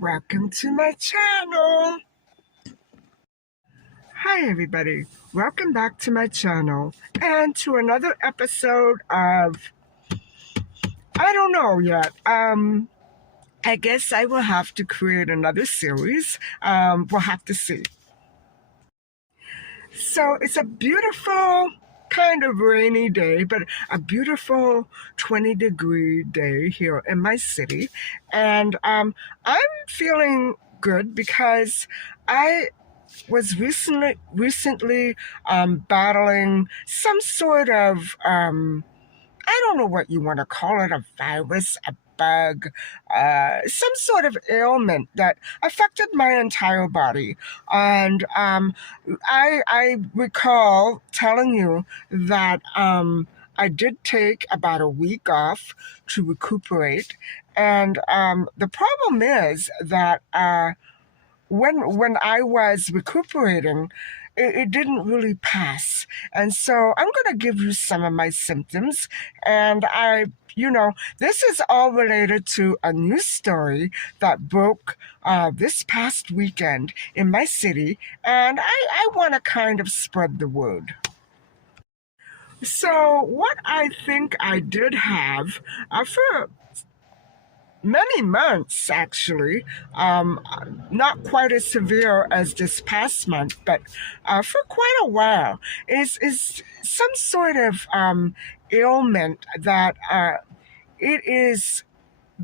Welcome to my channel. Hi everybody, welcome back to my channel and to another episode of, I don't know yet, I guess I will have to create another series. We'll have to see. So it's a beautiful, kind of rainy day, but a beautiful 20-degree day here in my city. And I'm feeling good because I was recently battling some sort of I don't know what you want to call it, a virus, a bug, some sort of ailment that affected my entire body. And I recall telling you that I did take about a week off to recuperate. And the problem is that when I was recuperating, it didn't really pass. And so I'm going to give you some of my symptoms. And this is all related to a news story that broke this past weekend in my city. And I want to kind of spread the word. So what I think I did have for many months, actually, not quite as severe as this past month, but for quite a while, is some sort of ailment that it is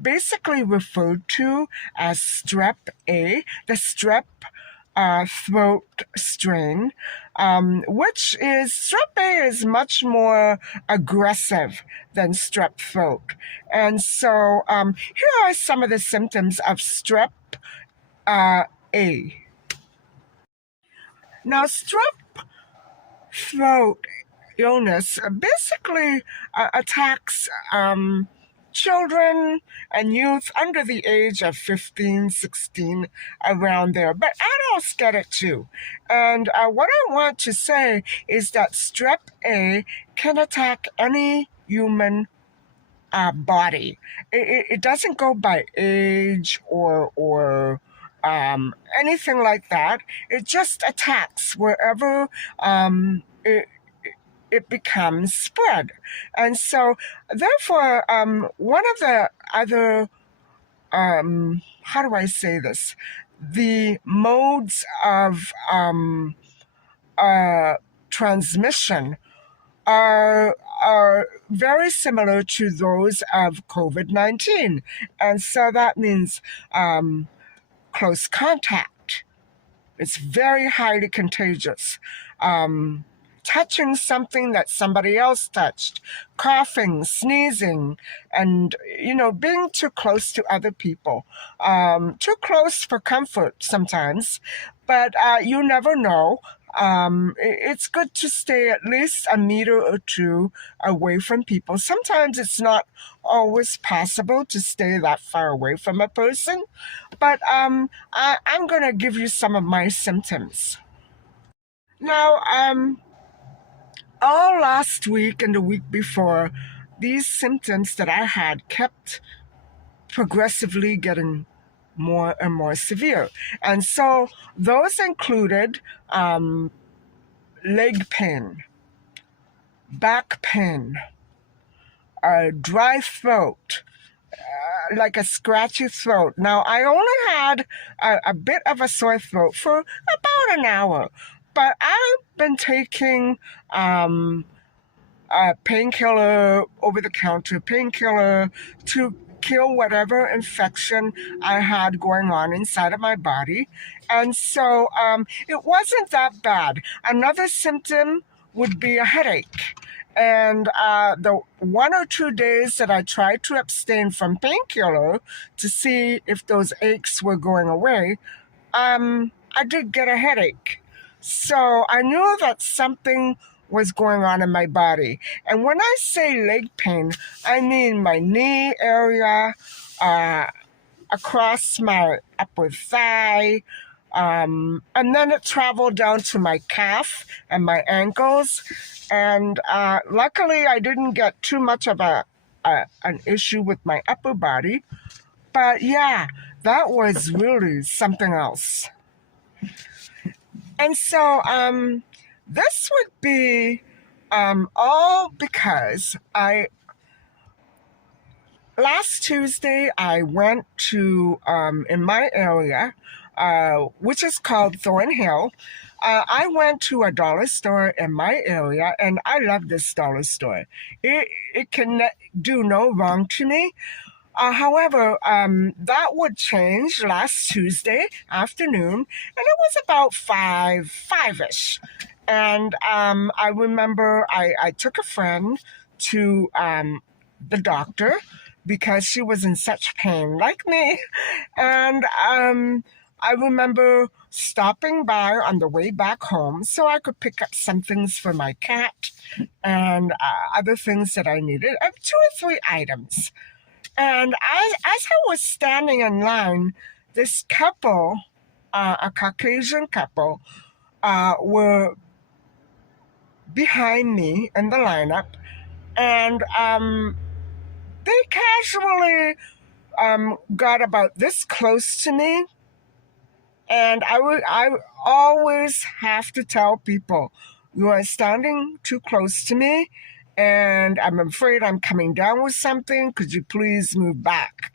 basically referred to as strep A, the strep throat strain, which is strep A is much more aggressive than strep throat. And so here are some of the symptoms of strep A. Now, strep throat illness basically attacks children and youth under the age of 15, 16, around there. But adults get it too. And what I want to say is that strep A can attack any human body. It doesn't go by age or anything like that. It just attacks wherever it becomes spread. And so, therefore, one of the other, how do I say this? The modes of transmission are very similar to those of COVID-19. And so that means close contact. It's very highly contagious. touching something that somebody else touched, coughing, sneezing, and, being too close to other people. Too close for comfort sometimes, but you never know. It's good to stay at least a meter or two away from people. Sometimes it's not always possible to stay that far away from a person, but I'm going to give you some of my symptoms. Now, all last week and the week before, these symptoms that I had kept progressively getting more and more severe. And so those included leg pain, back pain, dry throat, like a scratchy throat. Now, I only had a bit of a sore throat for about an hour, but I've been taking a painkiller, over-the-counter painkiller, to kill whatever infection I had going on inside of my body. And so it wasn't that bad. Another symptom would be a headache. And the 1 or 2 days that I tried to abstain from painkiller to see if those aches were going away, I did get a headache. So I knew that something was going on in my body. And when I say leg pain, I mean my knee area, across my upper thigh, and then it traveled down to my calf and my ankles. And luckily, I didn't get too much of an issue with my upper body. But yeah, that was really something else. And so this would be all because last Tuesday I went to, in my area, which is called Thornhill. I went to a dollar store in my area, and I love this dollar store. It can do no wrong to me. However, that would change last Tuesday afternoon, and it was about five-ish. And I remember I took a friend to the doctor because she was in such pain like me. And I remember stopping by on the way back home so I could pick up some things for my cat and other things that I needed, 2 or 3 items. And as I was standing in line, this couple, a Caucasian couple, were behind me in the lineup, and they casually got about this close to me. And I always have to tell people, you are standing too close to me, and I'm afraid I'm coming down with something. Could you please move back?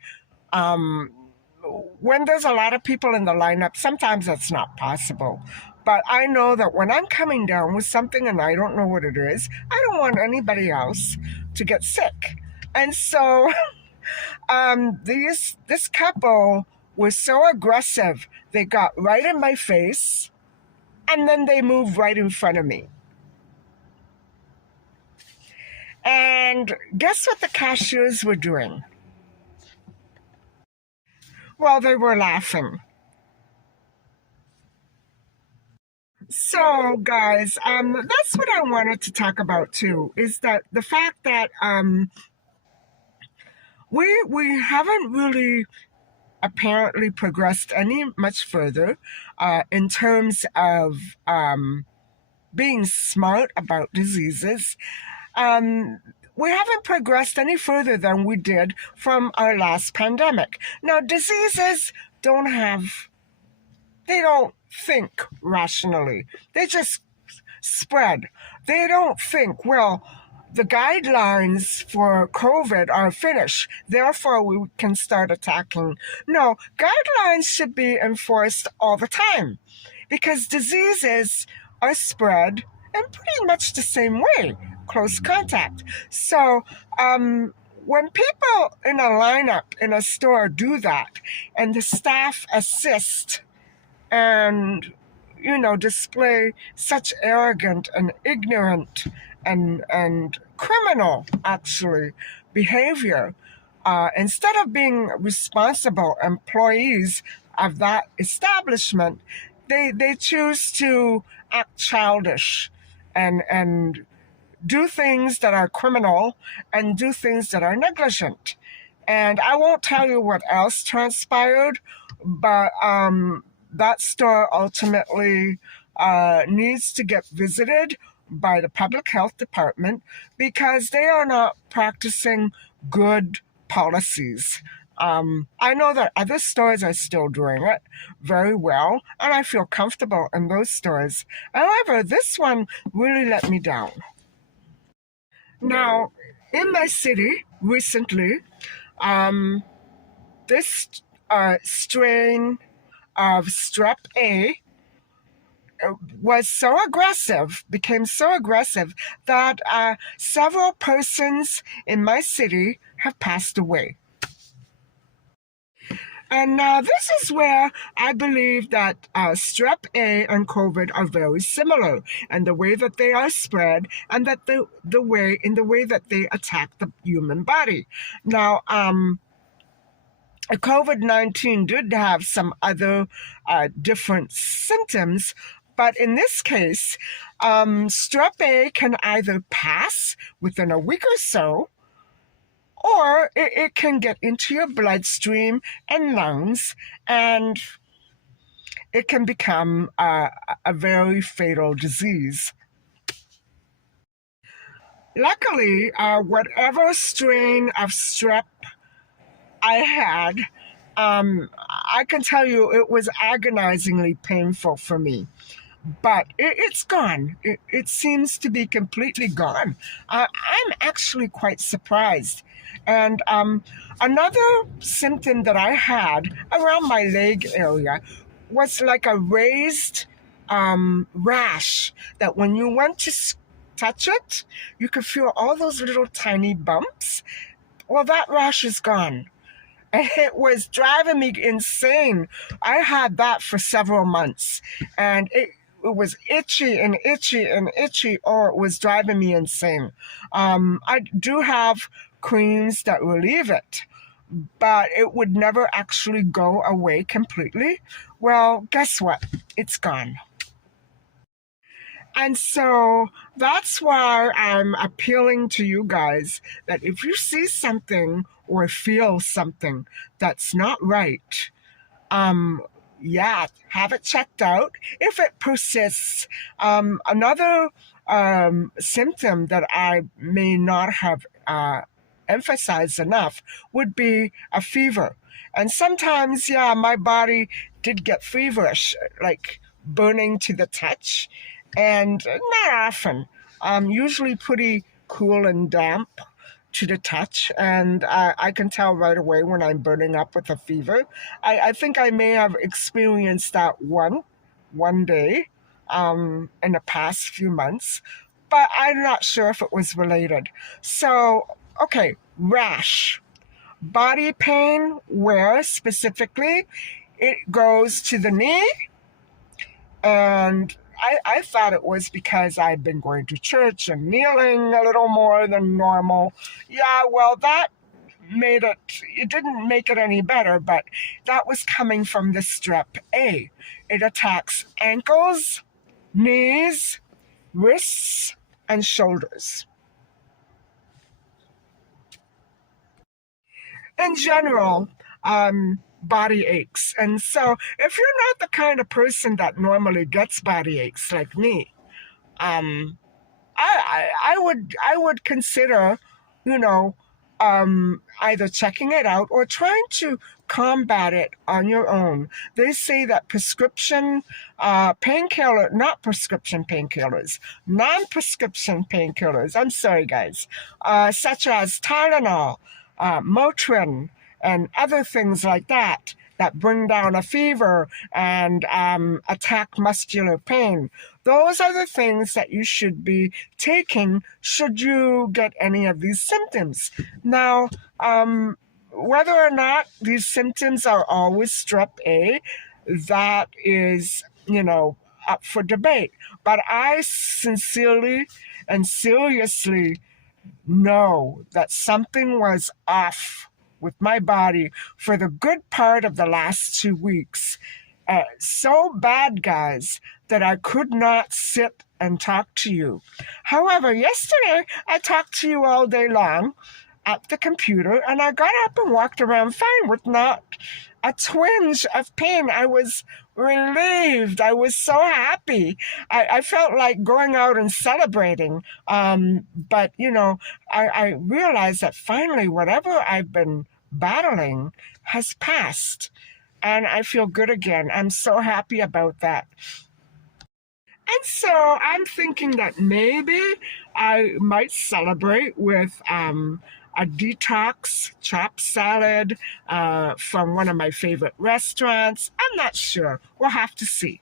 When there's a lot of people in the lineup, sometimes that's not possible. But I know that when I'm coming down with something and I don't know what it is, I don't want anybody else to get sick. And so this couple was so aggressive. They got right in my face, and then they moved right in front of me. And guess what the cashiers were doing? Well, they were laughing. So, guys, that's what I wanted to talk about too, is that the fact that we haven't really apparently progressed any much further in terms of being smart about diseases. We haven't progressed any further than we did from our last pandemic. Now, diseases they don't think rationally. They just spread. They don't think, well, the guidelines for COVID are finished, therefore we can start attacking. No, guidelines should be enforced all the time because diseases are spread in pretty much the same way, close contact. So when people in a lineup in a store do that and the staff assist and display such arrogant and ignorant and criminal, actually, behavior. Instead of being responsible employees of that establishment, they choose to act childish and do things that are criminal and do things that are negligent. And I won't tell you what else transpired, but that store ultimately needs to get visited by the public health department because they are not practicing good policies. I know that other stores are still doing it very well, and I feel comfortable in those stores. However, this one really let me down. Now, in my city recently, um, this strain of strep A was so aggressive, became so aggressive that several persons in my city have passed away. And now this is where I believe that strep A and COVID are very similar, and the way that they are spread, and that the way that they attack the human body. Now, COVID-19 did have some other different symptoms, but in this case, strep A can either pass within a week or so, or it can get into your bloodstream and lungs, and it can become a very fatal disease. Luckily, whatever strain of strep I had, I can tell you it was agonizingly painful for me. But it's gone. It seems to be completely gone. I'm actually quite surprised. And another symptom that I had around my leg area was like a raised rash that when you went to touch it, you could feel all those little tiny bumps. Well, that rash is gone. And it was driving me insane. I had that for several months, and it was itchy and itchy and itchy. Oh, it was driving me insane. I do have creams that relieve it, but it would never actually go away completely. Well, guess what? It's gone. And so that's why I'm appealing to you guys that if you see something or feel something that's not right, yeah, have it checked out. If it persists, another symptom that I may not have emphasized enough would be a fever. And sometimes, yeah, my body did get feverish, like burning to the touch, and not often. Usually pretty cool and damp to the touch, and I can tell right away when I'm burning up with a fever. I think I may have experienced that one day in the past few months, but I'm not sure if it was related. So, okay, rash. Body pain, where specifically? It goes to the knee, and I thought it was because I'd been going to church and kneeling a little more than normal. Yeah, well, it didn't make it any better, but that was coming from the strep A. It attacks ankles, knees, wrists, and shoulders. In general, body aches. And so if you're not the kind of person that normally gets body aches like me, um, I would consider, you know, either checking it out or trying to combat it on your own. They say that not prescription painkillers, non-prescription painkillers, I'm sorry guys, such as Tylenol, Motrin, and other things like that bring down a fever and attack muscular pain. Those are the things that you should be taking should you get any of these symptoms. Now, whether or not these symptoms are always strep A, that is, up for debate. But I sincerely and seriously know that something was off with my body for the good part of the last 2 weeks. So bad, guys, that I could not sit and talk to you. However, yesterday I talked to you all day long at the computer, and I got up and walked around fine with not a twinge of pain. I was relieved. I was so happy. I felt like going out and celebrating. But, I realized that finally, whatever I've been battling has passed. And I feel good again. I'm so happy about that. And so I'm thinking that maybe I might celebrate with a detox chop salad from one of my favorite restaurants. I'm not sure. We'll have to see.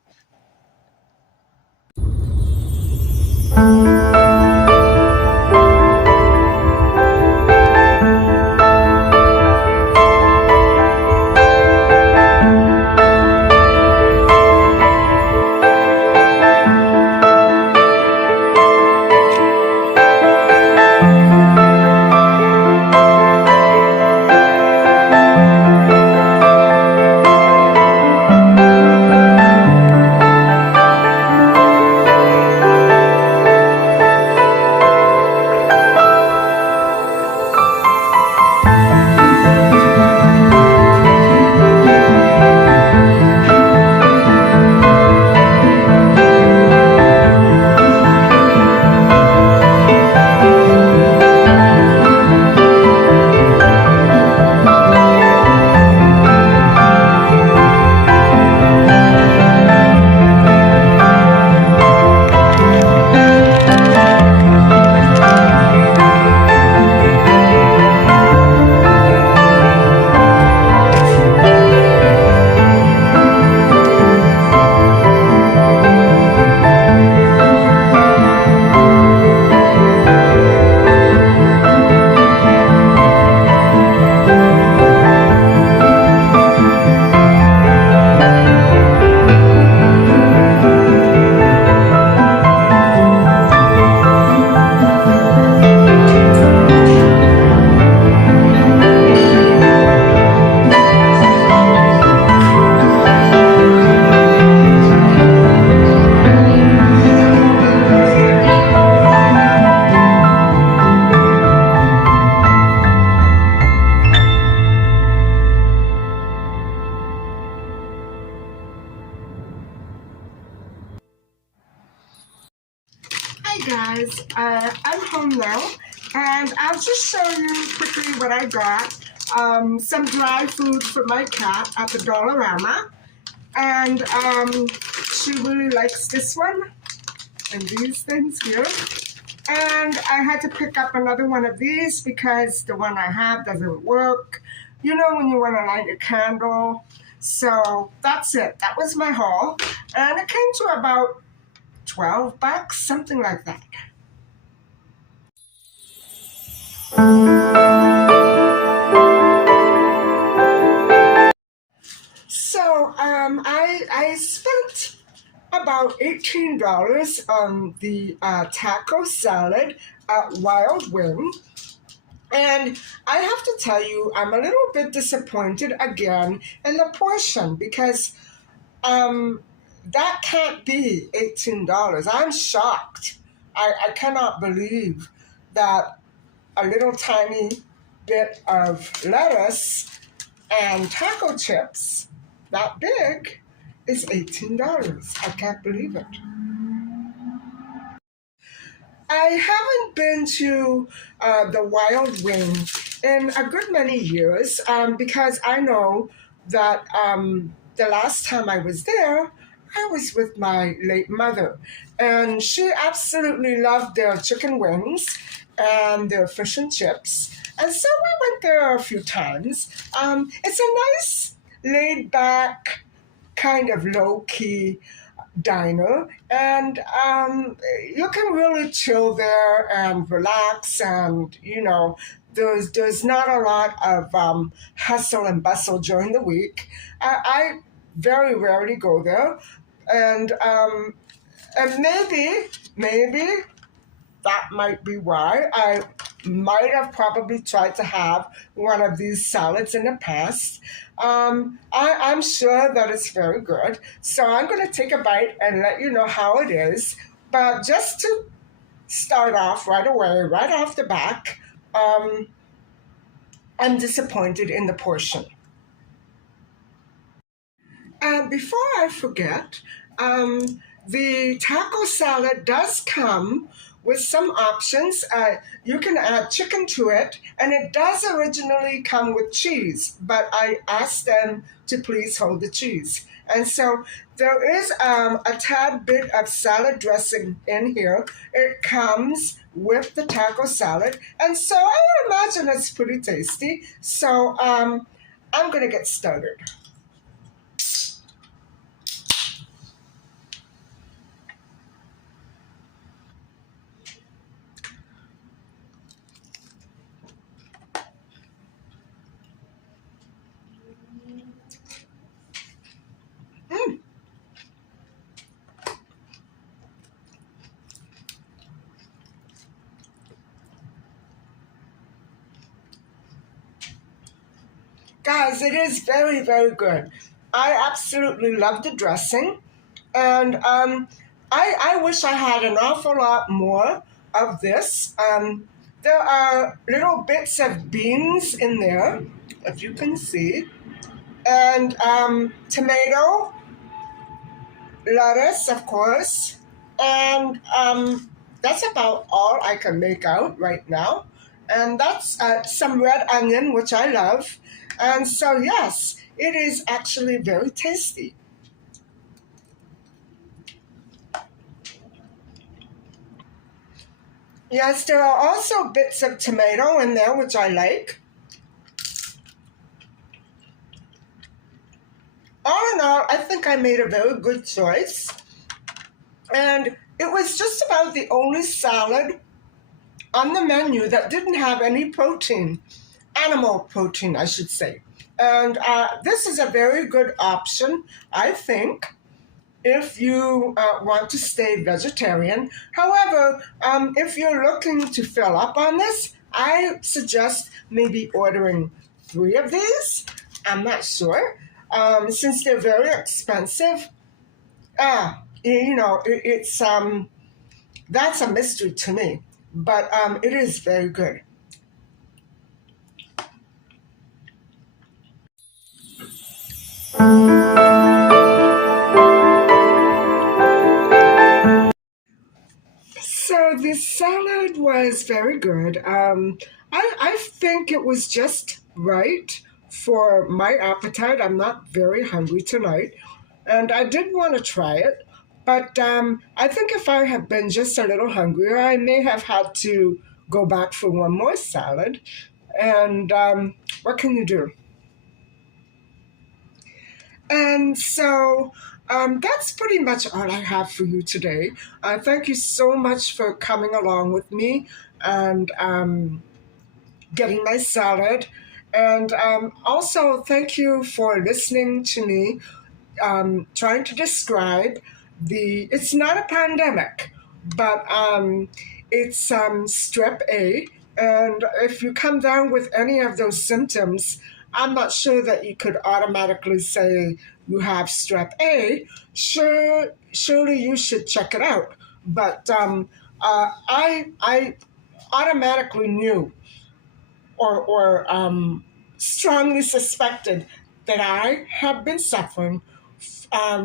Hi guys, I'm home now, and I'll just show you quickly what I got. Some dry food for my cat at the Dollarama, and she really likes this one and these things here. And I had to pick up another one of these because the one I have doesn't work. You know when you want to light a candle. So that's it. That was my haul, and it came to about $12, something like that. So I spent about $18 on the taco salad at Wild Wing. And I have to tell you, I'm a little bit disappointed again in the portion because that can't be $18. I'm shocked. I cannot believe that a little tiny bit of lettuce and taco chips, that big, is $18. I can't believe it. I haven't been to the Wild Wing in a good many years because I know that the last time I was there, I was with my late mother, and she absolutely loved their chicken wings and their fish and chips. And so we went there a few times. It's a nice, laid back, kind of low key diner, and you can really chill there and relax, and there's not a lot of hustle and bustle during the week. I very rarely go there. And maybe that might be why I might have probably tried to have one of these salads in the past. I'm sure that it's very good. So I'm going to take a bite and let you know how it is. But just to start off right away, right off the back, um, I'm disappointed in the portion. And before I forget, the taco salad does come with some options. You can add chicken to it, and it does originally come with cheese, but I asked them to please hold the cheese. And so there is a tad bit of salad dressing in here. It comes with the taco salad, and so I imagine it's pretty tasty. So I'm going to get started. Mm. Guys, it is very, very good. I absolutely love the dressing. And I wish I had an awful lot more of this. There are little bits of beans in there, if you can see, and tomato, lettuce, of course, and that's about all I can make out right now. And that's some red onion, which I love. And so, yes, it is actually very tasty. Yes, there are also bits of tomato in there, which I like. All in all, I think I made a very good choice. And it was just about the only salad on the menu that didn't have any protein, animal protein, I should say. And this is a very good option, I think, if you want to stay vegetarian. However, if you're looking to fill up on this, I suggest maybe ordering 3 of these. I'm not sure. Since they're very expensive, it's that's a mystery to me, but it is very good. So the salad was very good. I think it was just right for my appetite. I'm not very hungry tonight, and I did want to try it. But I think if I had been just a little hungrier, I may have had to go back for one more salad. And what can you do? And so that's pretty much all I have for you today. Thank you so much for coming along with me and getting my salad. And also, thank you for listening to me trying to describe it's not a pandemic, but it's strep A. And if you come down with any of those symptoms, I'm not sure that you could automatically say you have strep A. Surely you should check it out. But I automatically knew or strongly suspected that I had been suffering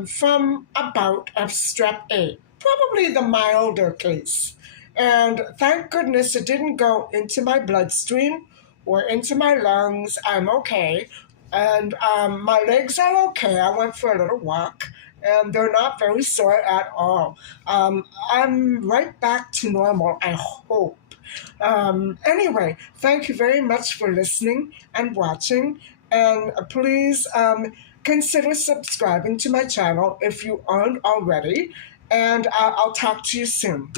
from a bout of strep A, probably the milder case. And thank goodness it didn't go into my bloodstream or into my lungs. I'm okay. And my legs are okay. I went for a little walk and they're not very sore at all. I'm right back to normal, I hope. Anyway, thank you very much for listening and watching. And please consider subscribing to my channel if you aren't already. And I'll talk to you soon.